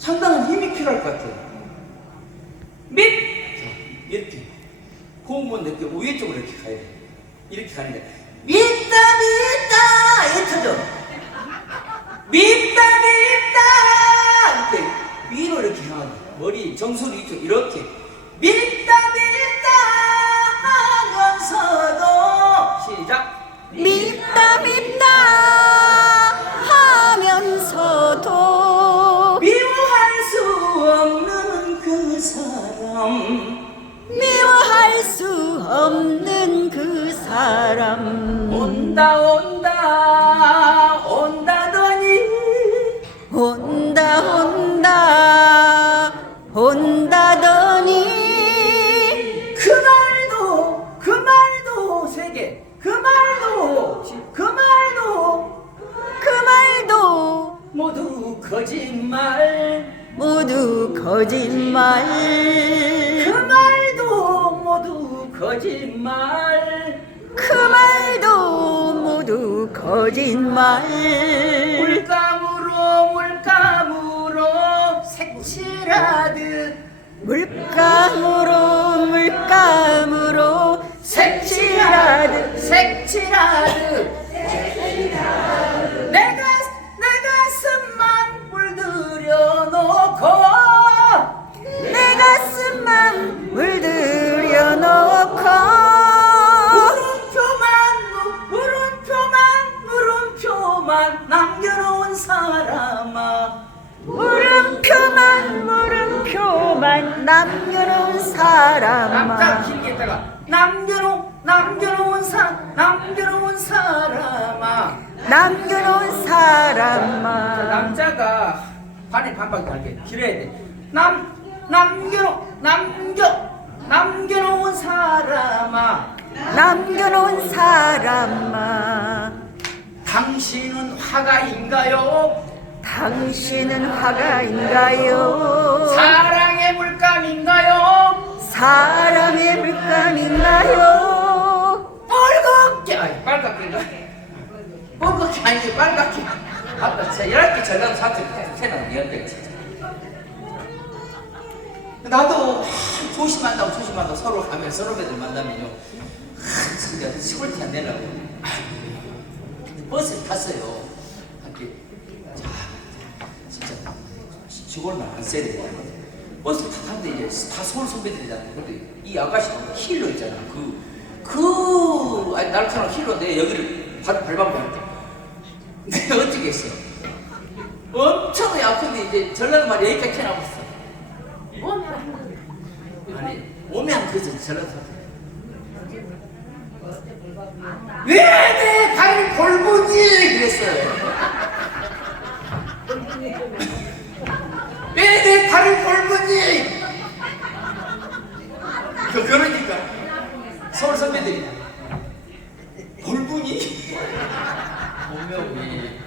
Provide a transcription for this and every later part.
상당한 힘이 필요할 것 같아요. 밑! 자, 이렇게. 호흡은 느껴 위에 쪽으로 이렇게 가야 돼. 이렇게 가는데. 믿다, 믿다! 이렇게 터져. 믿다, 믿다! 이렇게 위로 이렇게 향하는 거야. 머리, 정수리 이쪽 이렇게. 믿다, 믿다! 하면서도. 시작. 믿다 믿다 사람. 온다 온다 온다더니. 온다 온다 온다더니. 그 말도 그 말도 세계. 그 말도 그 말도. 그 말도 모두 거짓말. 모두 거짓말. 그 말도 모두 거짓말 그 말도 모두 거짓말. 물감으로 물감으로 색칠하듯. 물감으로 물감으로 물음표만 남겨놓은 사람아. 물음표만 물음표만 남겨놓은 남자 사람아. 길게 했다가. 남겨놓 남겨놓은 사 남겨놓은 사람아. 남겨놓은 자, 사람아. 남자가 반에 반박 달게. 길어야 돼. 남 남겨 남겨 남겨놓은 사람아. 남겨놓은 사람아 당신은 화가인가요? 당신은 화가인가요? 사랑의 물감인가요? 사랑의 물감인가요? 빨갛게. 아니 빨갛게인가? 빨갛게. 아니지 빨갛게. 아까 제 열한 개 전남 사투리 태어난 연대 나도 하, 조심한다고 조심한다고 서로 가면 서로 애들 만나면요. 항상 내가 시골티 안 내려고 버스를 탔어요. 함께. 자 진짜 시골만 안 써야 되잖아 버스 다 탔는데 이제 다 서울 선배들이잖아 근데 이 아가씨가 힐러 있잖아. 그 그 아니 날카로운 힐러 내 여기를 발, 발방구 할때. 내가 어떻게 했어? 엄청 아픈데 이제 전라도 말 여기까지 튀어나왔어. 아니 오면 그저 전라도 사투리 왜내 다리를 골 보니 그랬어요. 왜내 다리를 골보니? 그 그러니까. 서울 선배들이. 골분이 오명이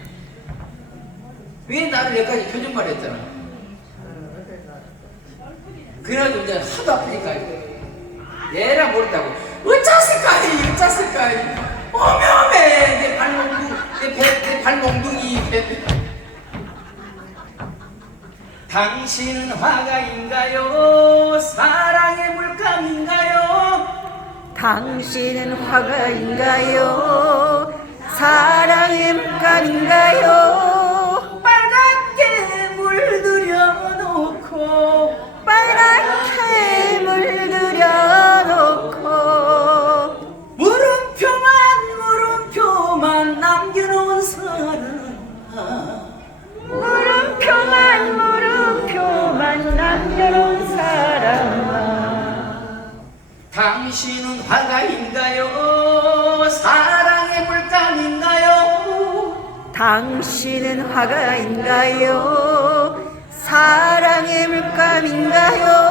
왜 나를 여기까지 표준말 했잖아. 그래가지고 이제 하도 아프니까. 얘라 모른다고 당신은 화가인가요? 사랑의 물감인가요? 당신은 화가인가요? 사랑의 물감인가요? 당신은 화가인가요? 사랑의 물감인가요? 당신은 화가인가요? 사랑의 물감인가요?